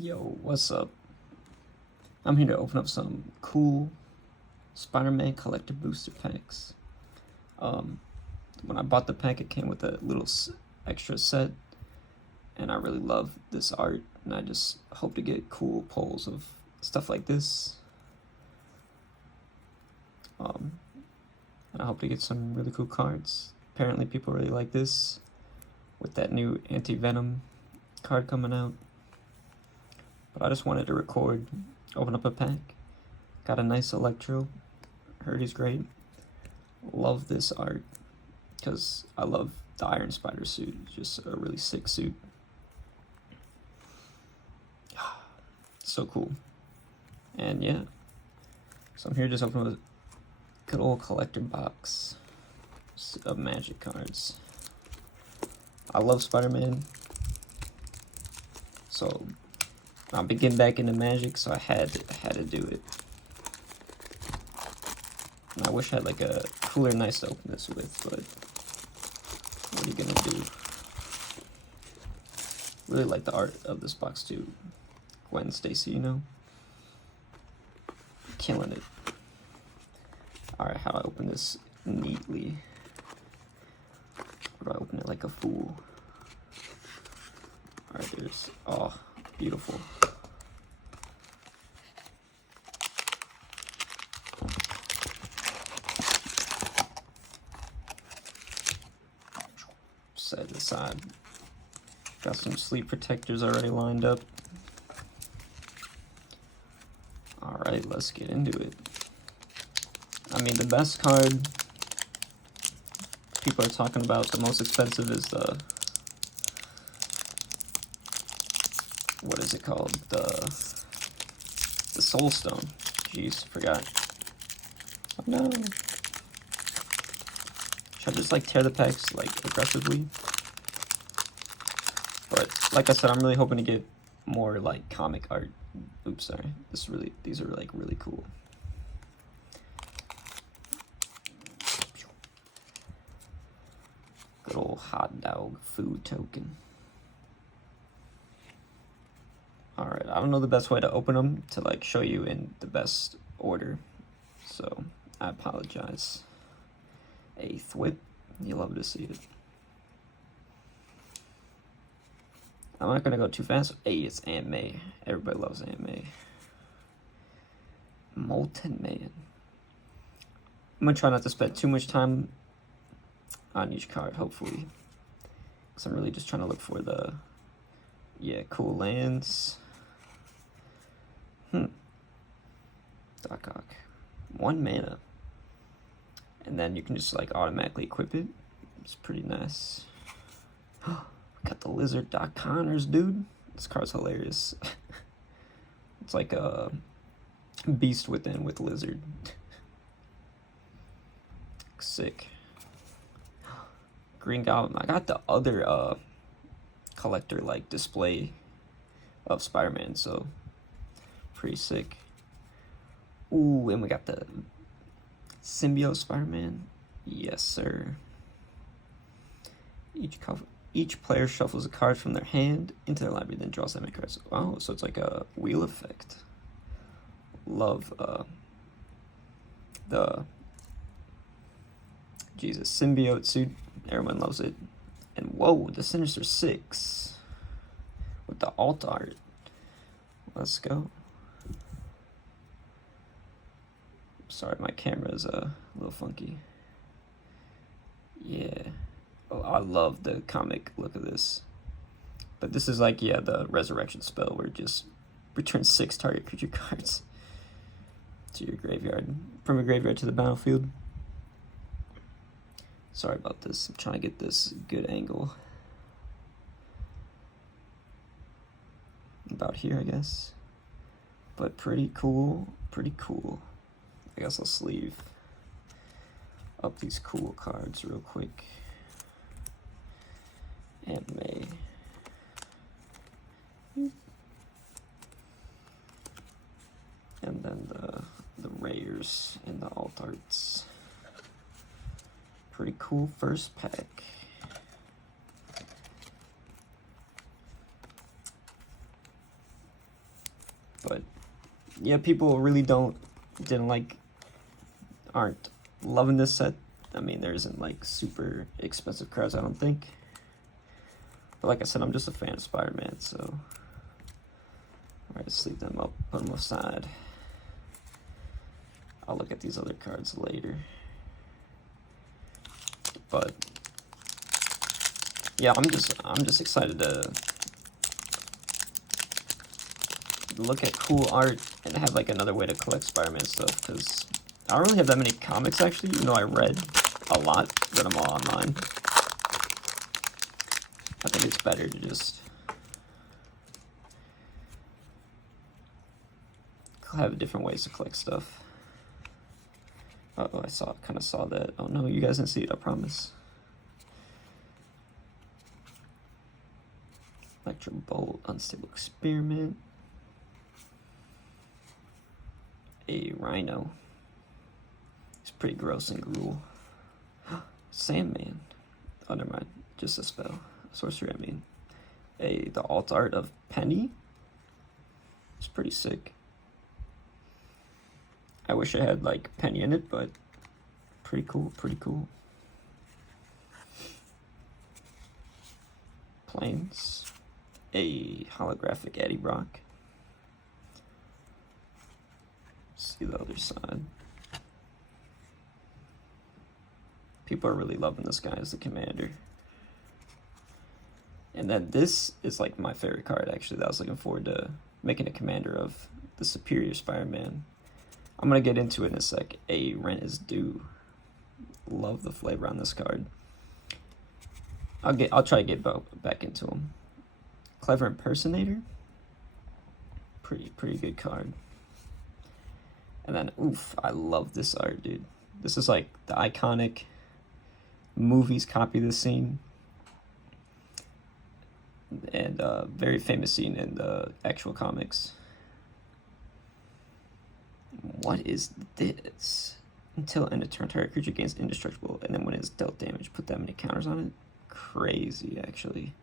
Yo, what's up? I'm here to open up some cool Spider-Man collector booster packs. When I bought the pack, it came with a little extra set, and I really love this art, and I just hope to get cool pulls of stuff like this. And I hope to get some really cool cards. Apparently people really like this, with that new Anti-Venom card coming out. But I just wanted to record, open up a pack. Got a nice Electro. Heard he's great. Love this art, because I love the Iron Spider suit. It's just a really sick suit. So cool. And yeah, so I'm here just opening a good old collector box of Magic cards. I love Spider-Man, so I'll be getting back into Magic, so I had to do it. And I wish I had like a cooler knife to open this with, but what are you gonna do? Really like the art of this box too. Gwen Stacy, you know? Killing it. Alright, how do I open this neatly? Or do I open it like a fool? Alright, there's, oh, beautiful. Set it aside. Got some sleep protectors already lined up. Alright, let's get into it. I mean, the best card people are talking about, the most expensive, is the, what is it called? The Soul Stone. Jeez, forgot. Oh no. Should I just like tear the packs like aggressively? But like I said, I'm really hoping to get more like comic art. Oops, sorry. These are like really cool. Good old hot dog food token. Alright, I don't know the best way to open them to like show you in the best order, so I apologize. A thwip, you love to see it. I'm not gonna go too fast. Hey, it's Aunt May. Everybody loves Aunt May. Molten Man. I'm gonna try not to spend too much time on each card, hopefully, because I'm really just trying to look for the, yeah, cool lands. Doc Ock. 1 mana. And then you can just like automatically equip it. It's pretty nice. Got the Lizard Doc Connors, dude. This card's hilarious. It's like a Beast Within with Lizard. Sick. Green Goblin. I got the other collector like display of Spider-Man, so pretty sick. Ooh, and we got the Symbiote Spider-Man. Yes, sir. Each player shuffles a card from their hand into their library, then draws 7 cards. Oh, so it's like a wheel effect. Love the symbiote suit. Everyone loves it. And whoa, the Sinister Six with the alt art. Let's go. Sorry, my camera is a little funky. Yeah. Oh, I love the comic look of this. But this is like, yeah, the resurrection spell where it just returns 6 target creature cards to your graveyard. From your graveyard to the battlefield. Sorry about this. I'm trying to get this good angle. About here, I guess. But pretty cool. Pretty cool. I guess I'll sleeve up these cool cards real quick. Aunt May. And then the rares and the alt arts. Pretty cool first pack. But yeah, people really aren't loving this set. I mean, there isn't like super expensive cards, I don't think. But like I said, I'm just a fan of Spider-Man, so alright, let's leave them up, put them aside. I'll look at these other cards later. But yeah, I'm just excited to look at cool art and have like another way to collect Spider-Man stuff, because I don't really have that many comics actually, even though I read a lot, read them all online. I think it's better to just have different ways to collect stuff. Uh-oh, I kind of saw that. Oh no, you guys didn't see it, I promise. Electro Bolt, Unstable Experiment. A Rhino. It's pretty gross and gruel. Sandman. Oh, never mind. Just a spell. Sorcery, I mean. The alt art of Penny. It's pretty sick. I wish I had like Penny in it, but pretty cool, pretty cool. Planes. A holographic Eddie Brock. See the other side. People are really loving this guy as the commander. And then this is like my favorite card actually that I was looking forward to making a commander of, the Superior Spider-Man. I'm gonna get into it in a sec. A Rent is Due. Love the flavor on this card. I'll try to get back into him. Clever Impersonator. Pretty good card. And then, oof, I love this art, dude. This is like the iconic movies copy this scene. And very famous scene in the actual comics. What is this? Until end of turn, target creature gains indestructible, and then when it's dealt damage, put that many counters on it. Crazy, actually.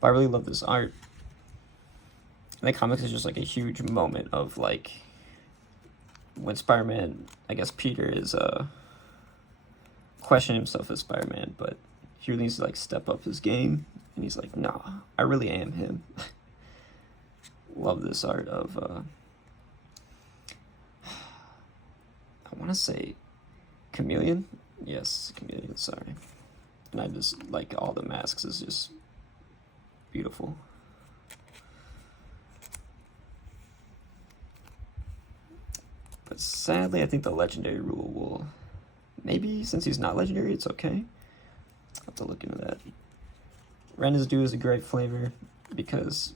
But I really love this art. And the comics is just like a huge moment of like when Spider-Man, I guess Peter is questioning himself as Spider-Man, but he really needs to like step up his game, and he's like, nah, I really am him. Love this art of I want to say Chameleon. Yes, Chameleon, sorry. And I just like all the masks is just beautiful. But sadly, I think the legendary rule will, maybe since he's not legendary, it's okay. I'll have to look into that. Rent is Due is a great flavor because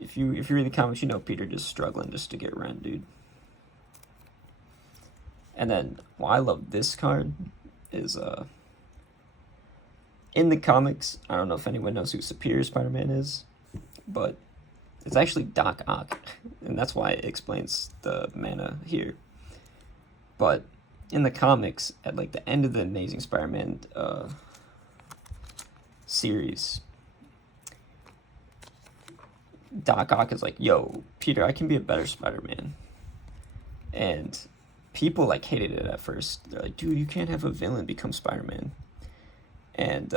if you read the comics, you know Peter just struggling just to get rent, dude. And then why I love this card is in the comics, I don't know if anyone knows who Superior Spider-Man is, but it's actually Doc Ock, and that's why it explains the mana here. But in the comics, at like the end of the Amazing Spider-Man series, Doc Ock is like, yo, Peter, I can be a better Spider-Man. And people like hated it at first. They're like, dude, you can't have a villain become Spider-Man. And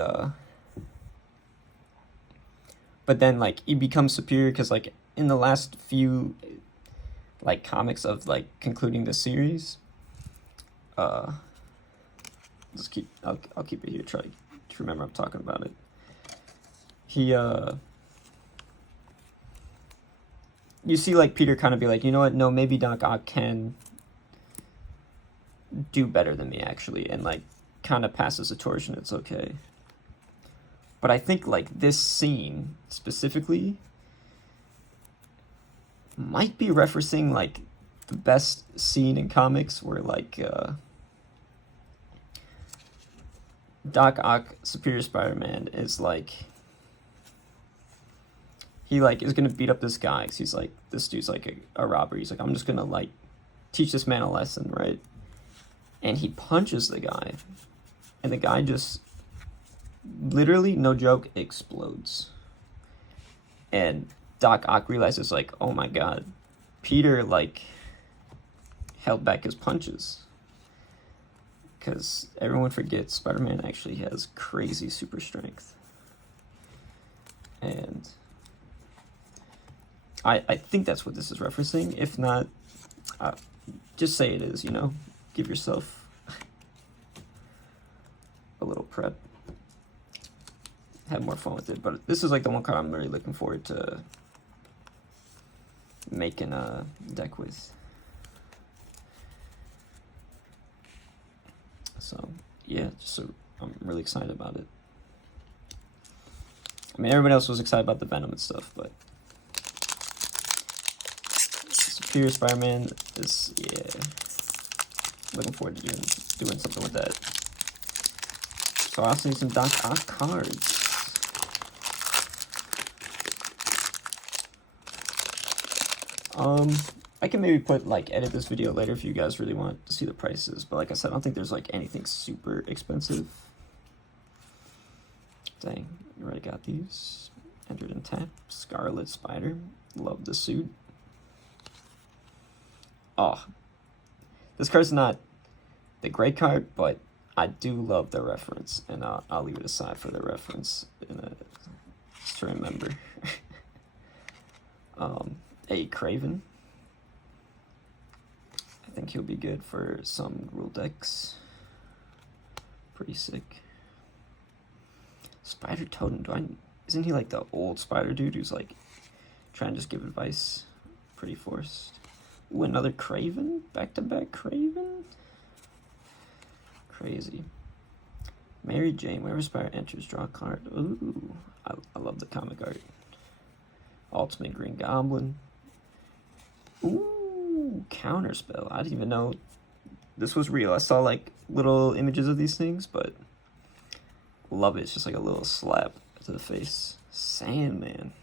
but then like he becomes superior because like in the last few like comics of like concluding the series, I'll keep it here, try to remember I'm talking about it. He you see like Peter kind of be like, you know what, no, maybe Doc Ock can do better than me actually, and like kind of passes the torch and it's okay. But I think like this scene specifically might be referencing like the best scene in comics where like Doc Ock, Superior Spider-Man, is like, he like is gonna beat up this guy because he's like, this dude's like a robber. He's like, I'm just gonna like teach this man a lesson, right? And he punches the guy, and the guy just literally, no joke, explodes. And Doc Ock realizes like, oh my god, Peter, like, held back his punches. Because everyone forgets Spider-Man actually has crazy super strength. And I think that's what this is referencing. If not, just say it is, you know? Give yourself a little prep. Have more fun with it. But this is like the one card I'm really looking forward to making a deck with. So, yeah, I'm really excited about it. I mean, everyone else was excited about the Venom and stuff, but Superior Spider-Man is, yeah, looking forward to doing something with that. So I also need some Doc Ock cards. I can maybe edit this video later if you guys really want to see the prices, but like I said, I don't think there's like anything super expensive. Dang, you already got these. Entered and tap. Scarlet Spider. Love the suit. Oh, this card's not the great card, but I do love the reference, and I'll leave it aside for the reference just to remember. A Craven. I think he'll be good for some rule decks. Pretty sick. Spider Totem. Isn't he like the old spider dude who's like trying to just give advice? Pretty forced. Ooh, another Craven? Back-to-back Craven? Crazy. Mary Jane. Whenever Spider enters, draw a card. Ooh. I love the comic art. Ultimate Green Goblin. Ooh, Counterspell. I didn't even know this was real. I saw like little images of these things, but love it. It's just like a little slap to the face. Sandman.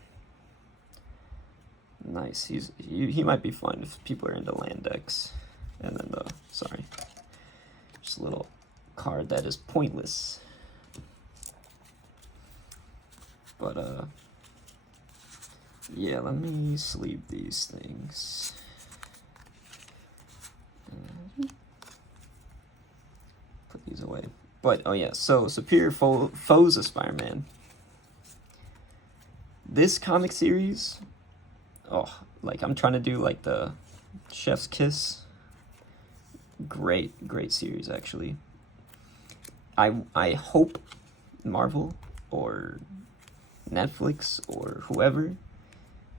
Nice. He might be fun if people are into land decks. And then just a little card that is pointless. But yeah, let me sleeve these things. Put these away. But, oh yeah, so Superior Foes of Spider-Man. This comic series, oh, like I'm trying to do like the Chef's Kiss. Great series, actually. I hope Marvel or Netflix or whoever,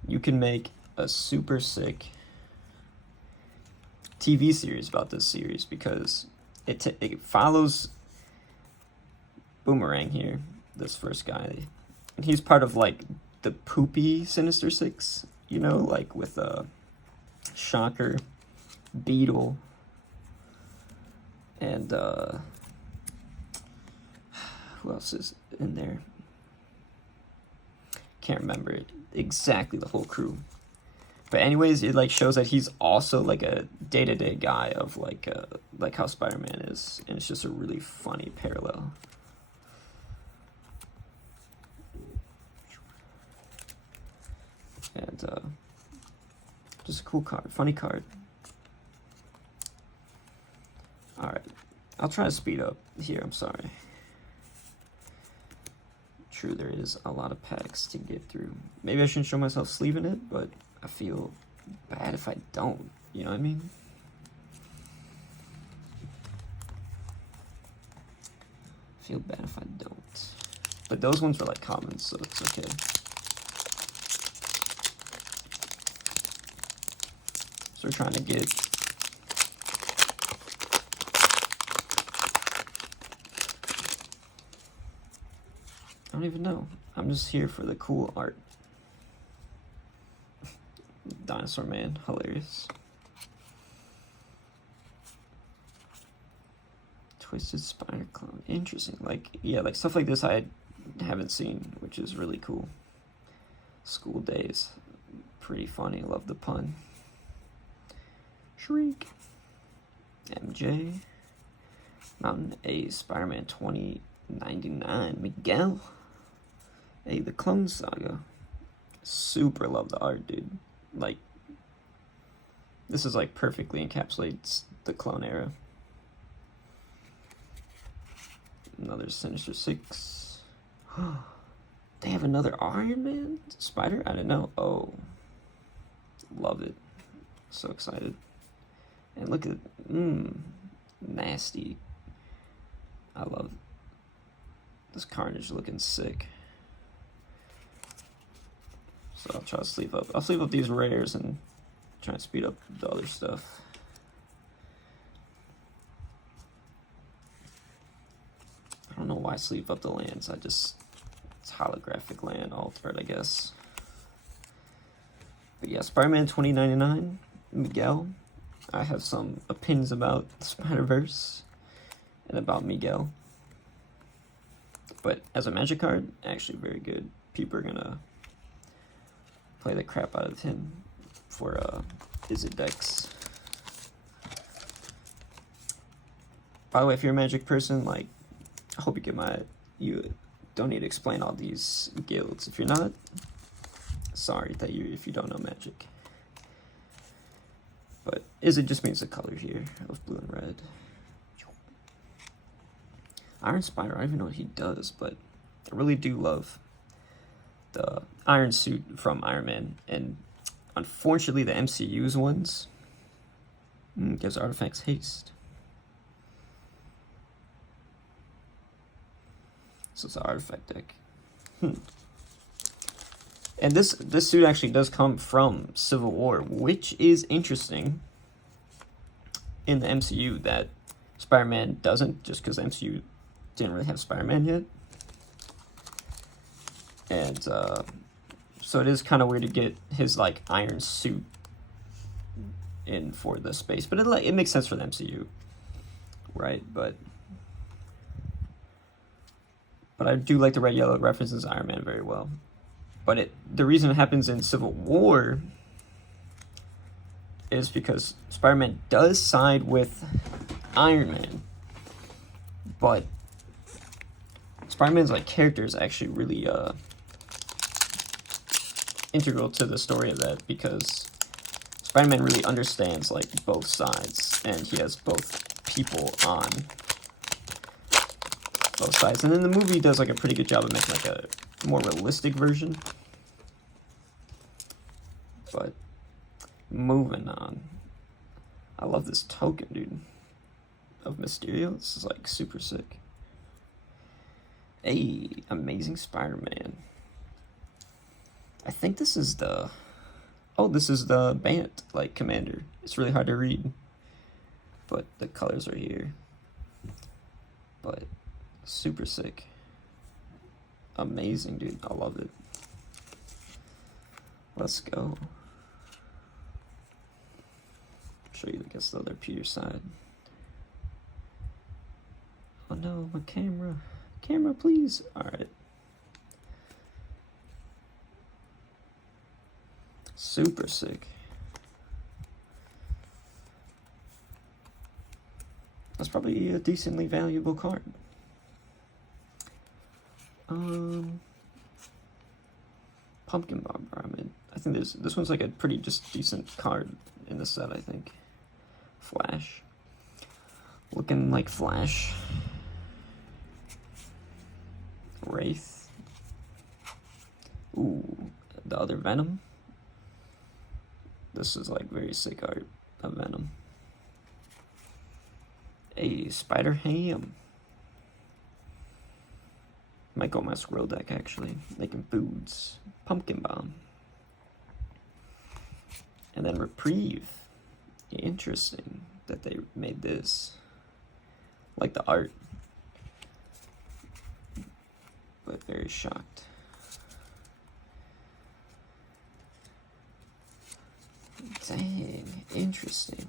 you can make a super sick TV series about this series, because it follows Boomerang here, this first guy, and he's part of like the poopy Sinister Six, you know, like with Shocker, Beetle, and who else is in there? Can't remember it exactly, the whole crew. But anyways, it like shows that he's also like a day-to-day guy of like how Spider-Man is, and it's just a really funny parallel. And just a cool card, funny card. All right, I'll try to speed up here. I'm sorry. True, there is a lot of packs to get through. Maybe I shouldn't show myself sleeving it, but I feel bad if I don't. You know what I mean? I feel bad if I don't. But those ones were like commons, so it's okay. So we're trying to get I don't even know. I'm just here for the cool art. Dinosaur Man, hilarious. Twisted Spider Clone, interesting. Like, yeah, like stuff like this I haven't seen, which is really cool. School Days, pretty funny. Love the pun. Shriek. MJ. Mountain A, Spider-Man 2099. Miguel. Hey, the Clone Saga. Super love the art, dude. Like, This is like perfectly encapsulates the clone era. Another Sinister Six. They have another Iron Man Spider? I didn't know. Oh. Love it. So excited. And look at nasty. I love it. This Carnage looking sick. So I'll try to sleeve up. I'll sleeve up these rares and try and speed up the other stuff. I don't know why I sleeve up the lands. It's holographic land altered, I guess. But yeah, Spider-Man 2099, Miguel. I have some opinions about the Spider-Verse and about Miguel. But as a Magic card, actually very good. People are gonna play the crap out of him for Izzet decks. By the way, if you're a Magic person, like, I hope you get you don't need to explain all these guilds. If you're not, sorry if you don't know Magic. But Izzet just means the color here of blue and red. Iron Spider, I don't even know what he does, but I really do love the Iron Suit from Iron Man. And unfortunately, the MCU's ones gives artifacts haste. So it's an artifact deck. And this suit actually does come from Civil War, which is interesting in the MCU that Spider-Man doesn't, just because the MCU didn't really have Spider-Man yet. And so it is kind of weird to get his like iron suit in for the space, but it makes sense for the MCU, right? But I do like the red yellow references Iron Man very well. But the reason it happens in Civil War is because Spider-Man does side with Iron Man, but Spider-Man's like character is actually really integral to the story of that, because Spider-Man really understands like both sides, and he has both people on both sides. And then the movie does like a pretty good job of making like a more realistic version. But moving on, I love this token, dude, of Mysterio. This is like super sick. Hey, Amazing Spider-Man. I think this is the Bant like commander. It's really hard to read, but the colors are here. But super sick. Amazing, dude. I love it. Let's go. Show you, I guess, the other Peter side. Oh no, my camera. Camera, please. Alright. Super sick. That's probably a decently valuable card. Pumpkin Bob Ramen. I think this one's like a pretty just decent card in the set, I think. Flash. Looking like Flash. Wraith. Ooh, the other Venom. This is like very sick art of Venom. A Spider Ham. Might go my scroll deck actually. Making foods. Pumpkin Bomb. And then Reprieve. Interesting that they made this. Like the art. But very shocked. Dang, interesting.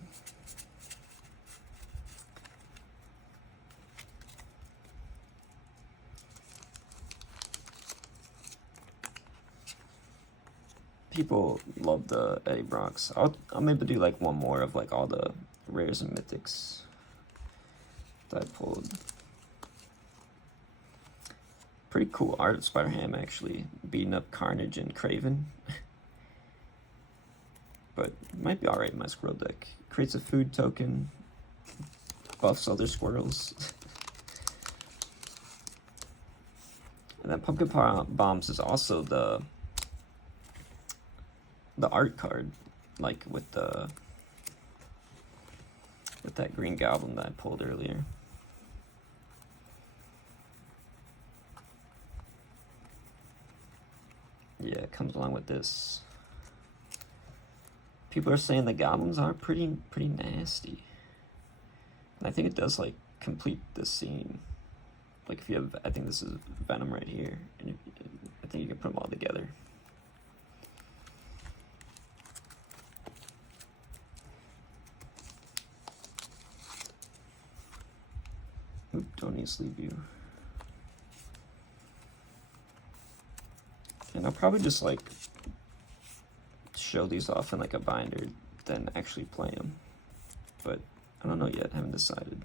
People love the Eddie Brock's. I'll maybe do like one more of like all the rares and mythics that I pulled. Pretty cool art of Spider-Ham actually, beating up Carnage and Kraven. but it might be alright in my squirrel deck. Creates a food token, buffs other squirrels. And then Pumpkin Bombs is also the art card, like with that green goblin that I pulled earlier. Yeah, it comes along with this. People are saying the goblins are pretty nasty. And I think it does like complete the scene. Like if you have, I think this is Venom right here, and I think you can put them all together. Oop, don't need to sleep you. And I'll probably just like show these off in like a binder, then actually play them. But I don't know yet, haven't decided.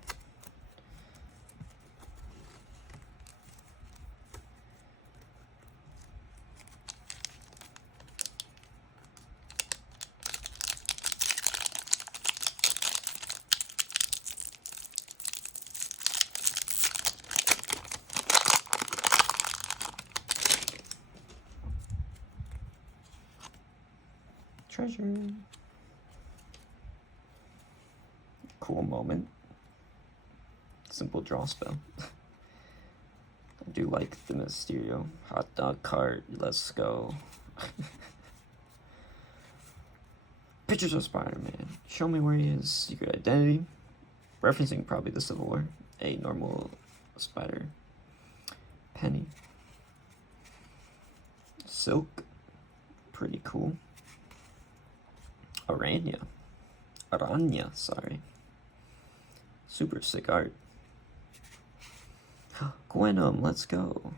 Treasure. Cool moment. Simple draw spell. I do like the Mysterio. Hot dog cart, let's go. Pictures of Spider-Man. Show me where he is. Secret identity. Referencing probably the Civil War. A normal spider. Penny. Silk. Pretty cool. Aranya, sorry. Super sick art. Gwenum, let's go.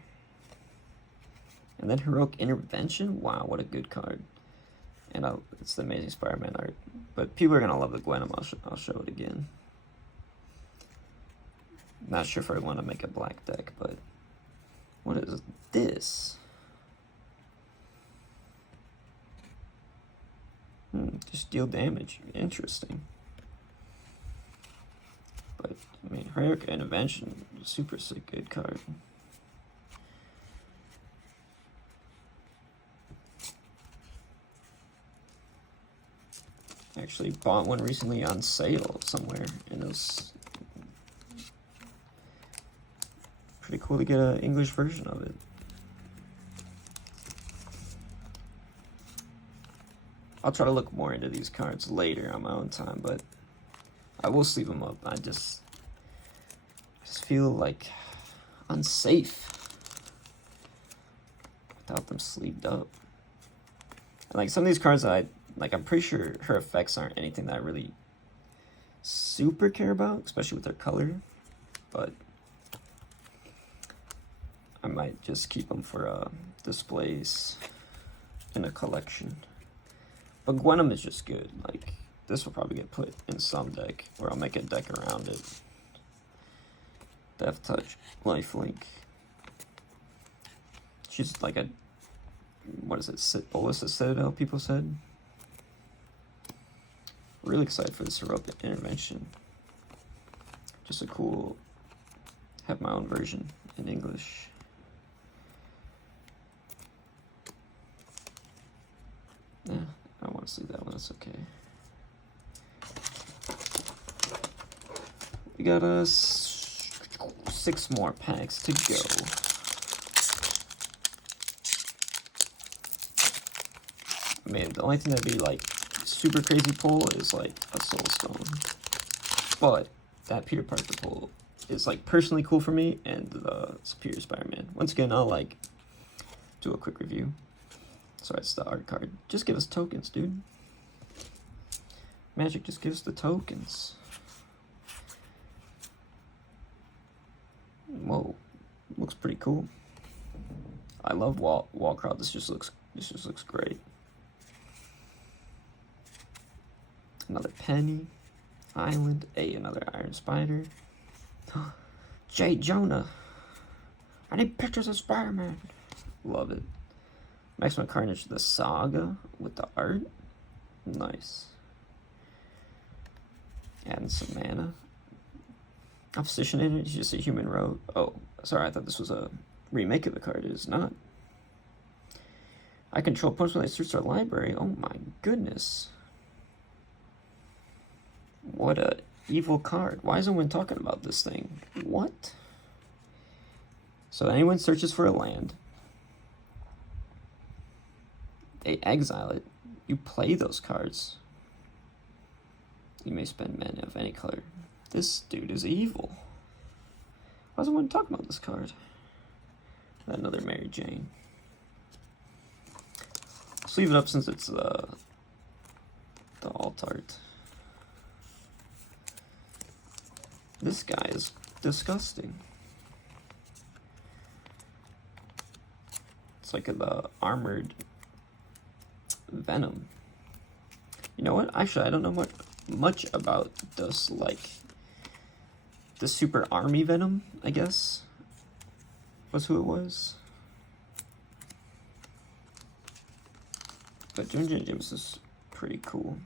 And then Heroic Intervention? Wow, what a good card. And it's the Amazing Spider-Man art. But people are going to love the Gwenum. I'll show it again. Not sure if I want to make a black deck, but... What is this? Just deal damage. Interesting. But, I mean, Heroic Intervention, super sick, good card. Actually bought one recently on sale somewhere, and it was pretty cool to get an English version of it. I'll try to look more into these cards later on my own time, but I will sleeve them up. I just feel like unsafe without them sleeved up. And like some of these cards, I'm pretty sure her effects aren't anything that I really super care about, especially with their color. But I might just keep them for displays in a collection. But Gwenum is just good. Like, this will probably get put in some deck, or I'll make a deck around it. Death Touch, Lifelink. She's like a, what is it, Bolus, a Citadel, people said. Really excited for this Heroic Intervention. Just a cool, have my own version in English. Yeah. I don't want to see that one, that's okay. We got 6 more packs to go. I mean, the only thing that'd be like super crazy pull is like a Soul Stone. But that Peter Parker pull is like personally cool for me, and the Superior Spider-Man. Once again, I'll like do a quick review. Sorry, it's the art card. Just give us tokens, dude. Magic just gives the tokens. Whoa, looks pretty cool. I love wall crowd. This just looks great. Another Penny, Island, another Iron Spider. J. Jonah. I need pictures of Spider-Man. Love it. Maximum Carnage, the Saga with the art. Nice. Adding some mana. Opposition in it, it's just a human rogue. Oh, sorry, I thought this was a remake of the card. It is not. I control opponents when they search their library. Oh my goodness. What a evil card. Why is no one talking about this thing? What? So anyone searches for a land, they exile it. You play those cards. You may spend mana of any color. This dude is evil. Why doesn't one talk about this card? Another Mary Jane. Let's leave it up since it's the alt art. This guy is disgusting. It's like the armored venom. You know what? Actually, I don't know much about this, like the super army venom, I guess was who it was. But Ginger James is pretty cool.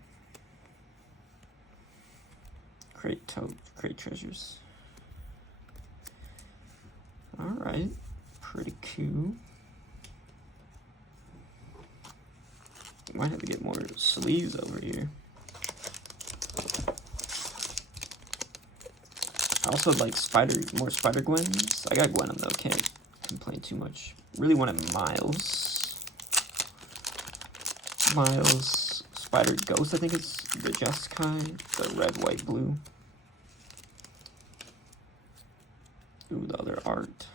Great treasures. Alright, pretty cool. Might have to get more sleeves over here. I also like more Spider Gwens. I got Gwenum though, can't complain too much. Really wanted Miles. Spider Ghost, I think it's the Jeskai, the red, white, blue. Ooh, the other art.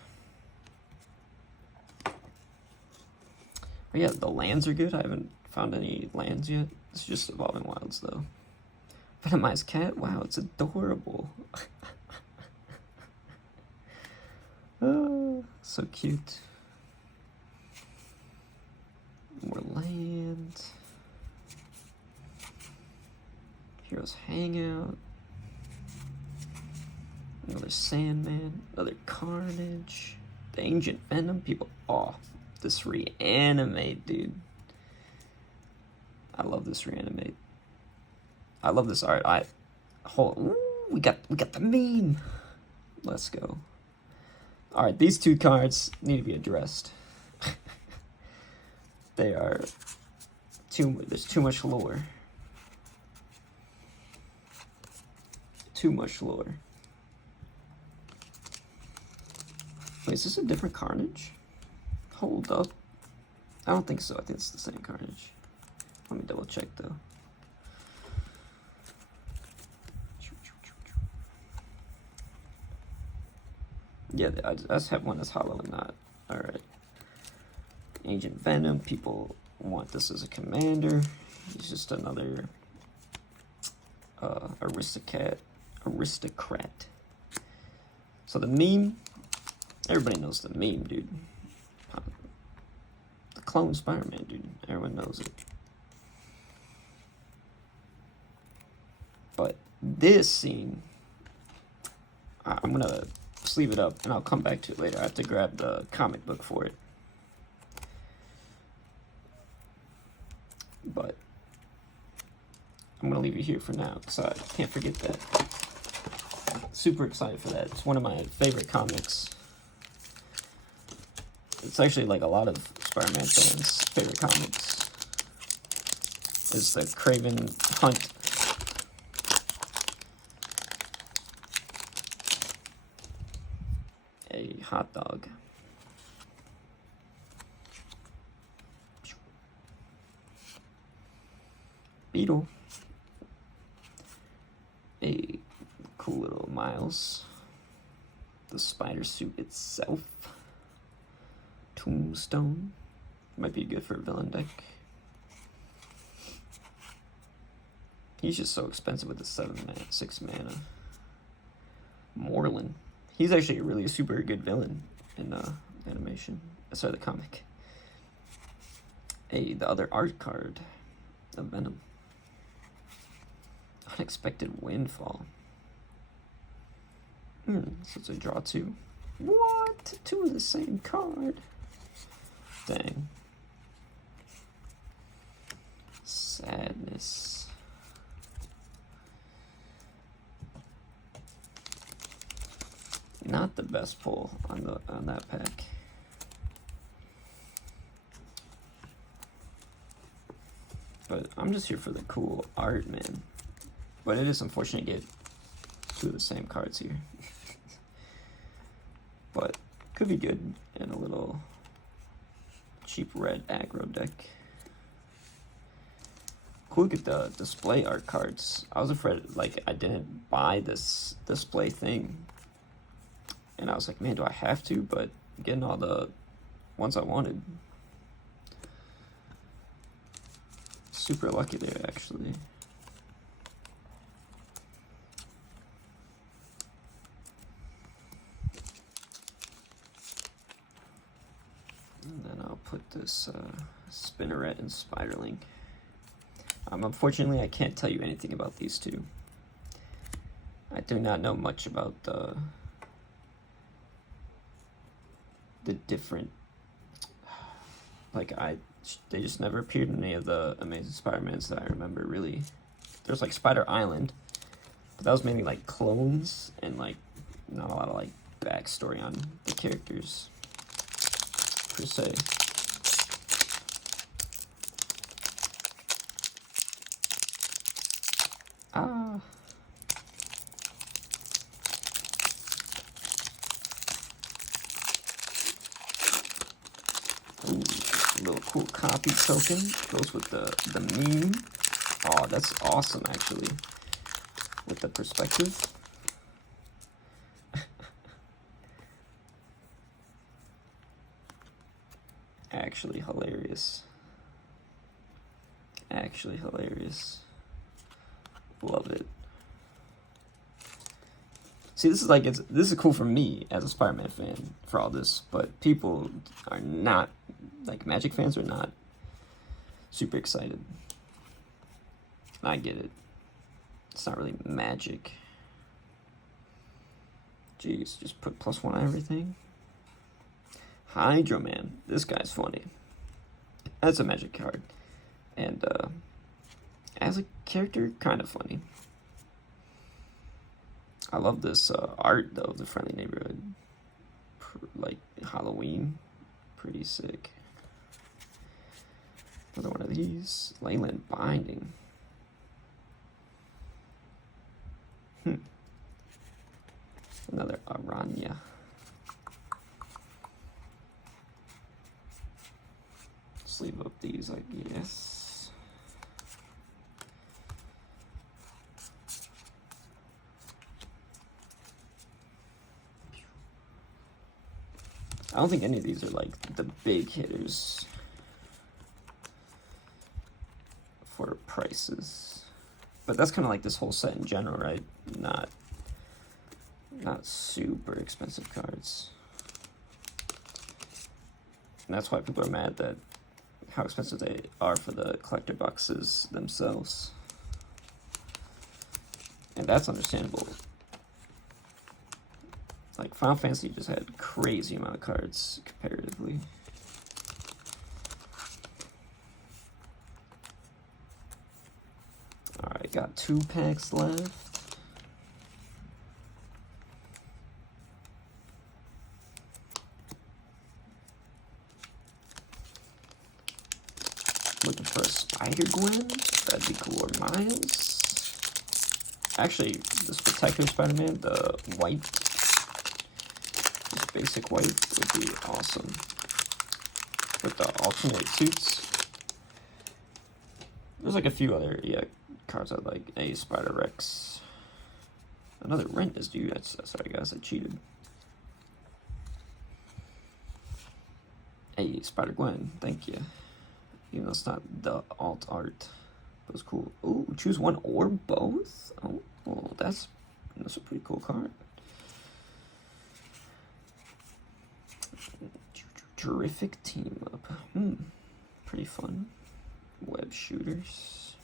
Oh yeah, the lands are good. I haven't found any lands yet. It's just Evolving Wilds though. Venomized cat, wow, it's adorable. Oh, so cute. More land. Heroes Hangout. Another Sandman. Another Carnage. The Ancient Venom. People. Oh, this reanimate, dude. I love this reanimate. I love this art. Ooh, we got the meme. Let's go. All right, these two cards need to be addressed. They are there's too much lore. Too much lore. Wait, is this a different Carnage? Hold up. I don't think so. I think it's the same Carnage. Let me double check though. Yeah, I just have one that's hollow and not. Alright. Ancient Venom. People want this as a commander. He's just another aristocrat. So the meme, everybody knows the meme, dude. The clone Spider-Man, dude. Everyone knows it. But this scene, I'm gonna sleeve it up and I'll come back to it later. I have to grab the comic book for it. But I'm gonna leave it here for now because I can't forget that. Super excited for that. It's one of my favorite comics. It's actually like a lot of Spider-Man fans' favorite comics. Is the Craven Hunt. A hot dog. Beetle. A cool little Miles. The spider suit itself. Tombstone. Might be good for a villain deck. He's just so expensive with the 6 mana. Moreland. He's actually really a super good villain in animation. Sorry, the comic. The other art card of Venom. Unexpected Windfall. So it's a draw 2. What? 2 of the same card. Dang. Sadness. Nice. Not the best pull on that pack. But I'm just here for the cool art, man. But it is unfortunate to get two of the same cards here. But could be good in a little cheap red aggro deck. Cool, get the display art cards. I was afraid, like, I didn't buy this display thing. And I was like, man, do I have to? But getting all the ones I wanted. Super lucky there, actually. And then I'll put this Spinneret and Spiderling. Unfortunately, I can't tell you anything about these two. I do not know much about the different, like, they just never appeared in any of the Amazing Spider-Mans that I remember, really. There's like Spider Island, but that was mainly like clones and like not a lot of like backstory on the characters per se. Ah. Ooh, a little cool copy token. Goes with the meme. Oh, that's awesome, actually. With the perspective. Actually hilarious. Actually hilarious. Love it. See, this is cool for me as a Spider-Man fan for all this, but people are not, like, Magic fans are not super excited. I get it. It's not really Magic. Jeez, just put +1 on everything. Hydro Man. This guy's funny. That's a Magic card. And, as a character, kind of funny. I love this art, though, of the Friendly Neighborhood. Like, Halloween. Pretty sick. Another one of these. Leyland Binding. Another Aranya. Sleeve up these, I guess. I don't think any of these are like the big hitters for prices, but that's kind of like this whole set in general, right? Not super expensive cards, and that's why people are mad that how expensive they are for the collector boxes themselves, and that's understandable. Like, Final Fantasy just had crazy amount of cards comparatively. Alright, got 2 packs left. Looking for a Spider-Gwen. That'd be cool. Or Miles. Actually, this Protective Spider-Man, the white, just basic white, would be awesome. With the alternate suits. There's like a few other, cards I like. A Spider-Rex. Another Rent is due. Sorry guys, I cheated. A Spider-Gwen, thank you. Even though it's not the alt art. But it's cool. Ooh, choose one or both? Oh, well, that's a pretty cool card. Terrific team up. Pretty fun. Web shooters.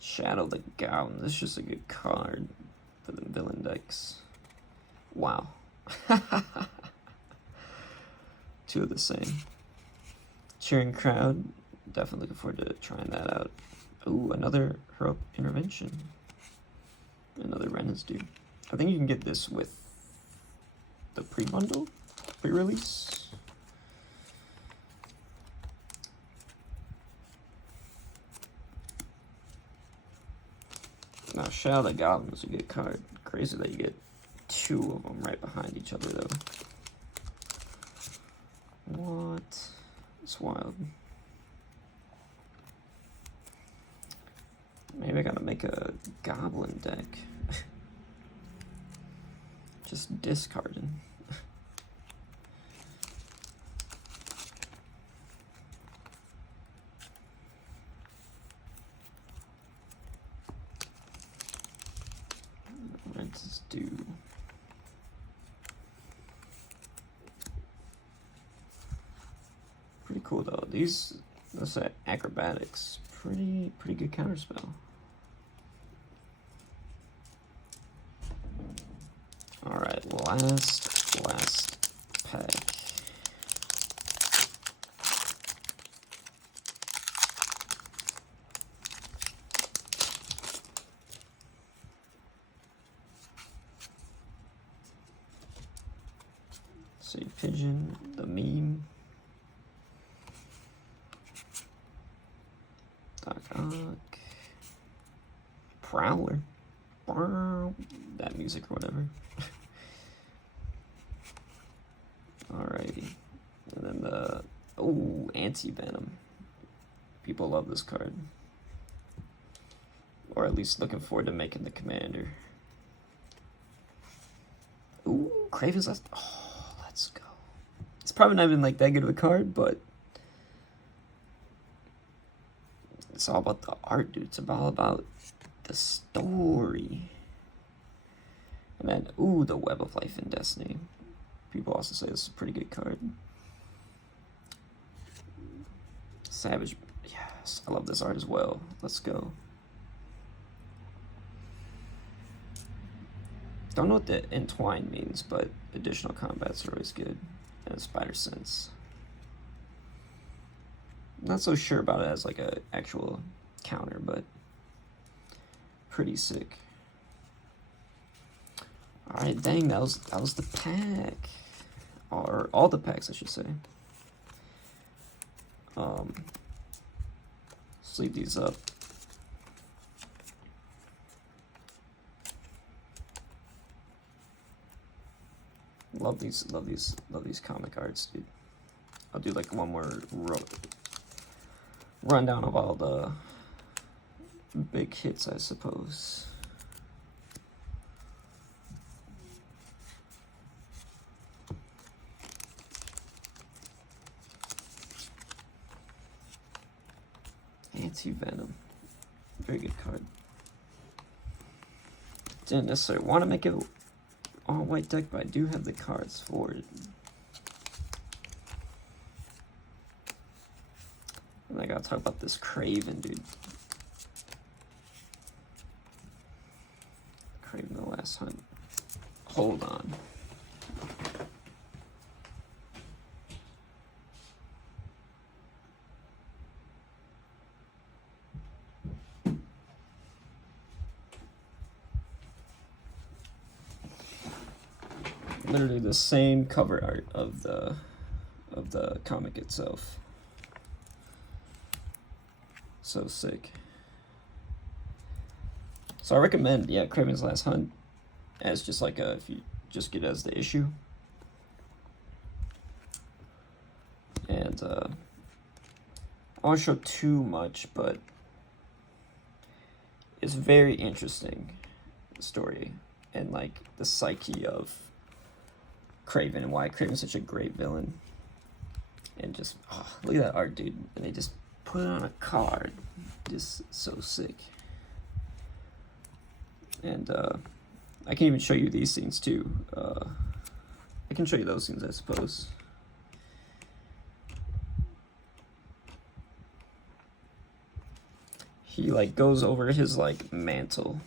Shadow the Goblin. This is just a good card for the villain decks. Wow. 2 of the same. Cheering Crowd. Definitely looking forward to trying that out. Ooh, another Heroic Intervention. Another Ren's dude. I think you can get this with the pre-bundle, pre-release. Now, Shadow the Goblin is a good card. Crazy that you get two of them right behind each other, though. What? It's wild. Maybe I gotta make a Goblin deck. Just discarding. Rent is due. Pretty cool though. These, let's say acrobatics, pretty good counterspell. All right, last pack. See, Pigeon, the meme. Doc Ock. Prowler. That music or whatever. Alrighty. And then the anti-venom. People love this card. Or at least looking forward to making the commander. Ooh, Craven's Last. Oh, let's go. It's probably not even like that good of a card, but it's all about the art, dude. It's all about the story. And then, the Web of Life and Destiny. People also say this is a pretty good card. Savage. Yes, I love this art as well. Let's go. Don't know what the entwine means, but additional combats are always good. And Spider Sense. Not so sure about it as like a actual counter, but pretty sick. Alright, dang, that was the pack. Or all the packs, I should say. Sleeve these up. Love these comic arts, dude. I'll do like one more rundown of all the big hits, I suppose. Anti-Venom. Very good card. Didn't necessarily want to make it all white deck, but I do have the cards for it. And I gotta talk about this Craven, dude. Craven the Last Hunt. Hold on. Literally the same cover art of the comic itself. So sick. So I recommend, Craven's Last Hunt as just like if you just get it as the issue. And I won't show too much, but it's very interesting story and like the psyche of Craven and why Craven's such a great villain. And just look at that art, dude. And they just put it on a card. Just so sick. And I can even show you these scenes too. I can show you those scenes, I suppose. He like goes over his like mantle.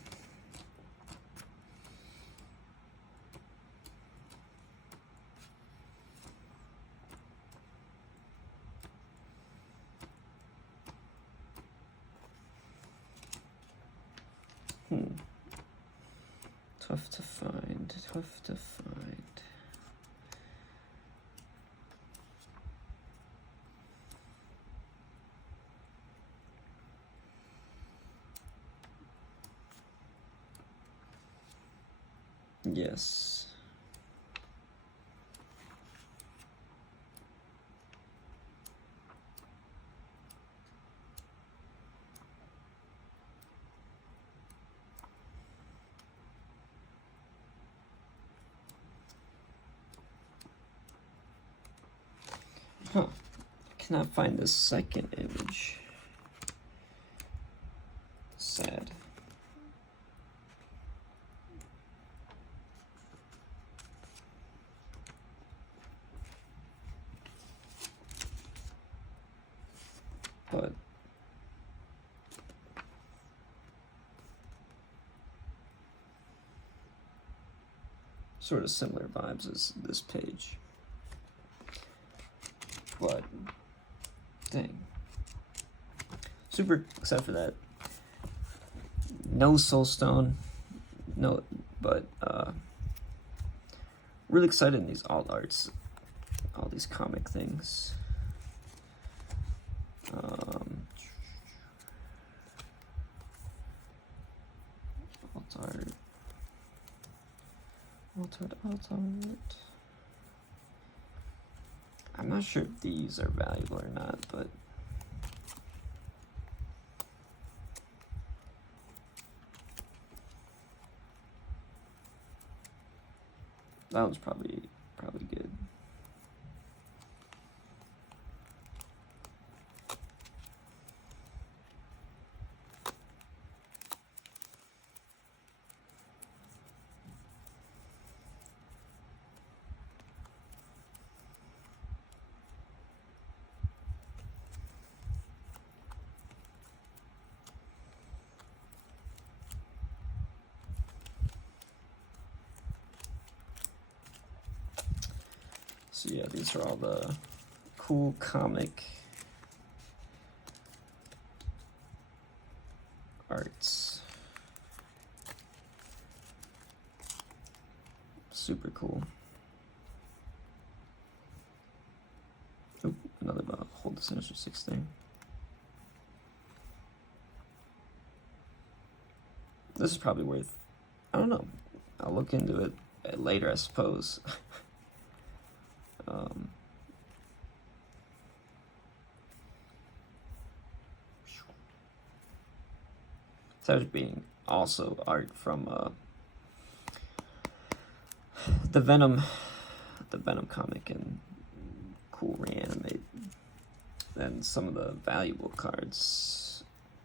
and tough to find. Yes. Huh. I cannot find the second image. Sad. But sort of similar vibes as this page. But dang. Super excited for that. No soulstone. No, but really excited in these alt arts. All these comic things. Alt art. I'm not sure if these are valuable or not, but that one's probably good. So yeah, these are all the cool comic arts. Super cool. Oop, another hold the Sinister Six thing. This is probably worth, I don't know, I'll look into it later, I suppose. Savage being also art from the Venom comic, and cool reanimate. Then some of the valuable cards,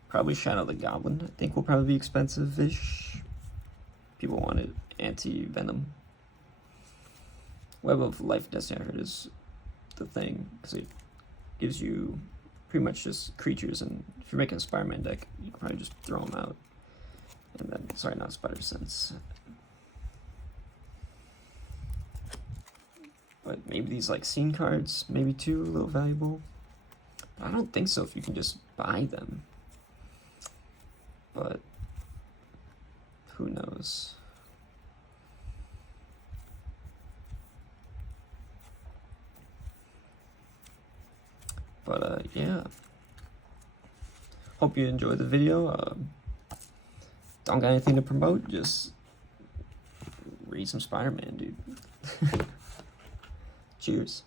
probably Shadow the Goblin, I think will probably be expensive-ish. People wanted anti-venom. Web of Life Destiny, I heard, is the thing, because it gives you pretty much just creatures, and if you're making a Spider-Man deck, you can probably just throw them out. And then, sorry, not Spider Sense. But maybe these like scene cards, maybe too, a little valuable. But I don't think so if you can just buy them. But who knows? But yeah, hope you enjoyed the video. Don't got anything to promote, just read some Spider-Man, dude. Cheers.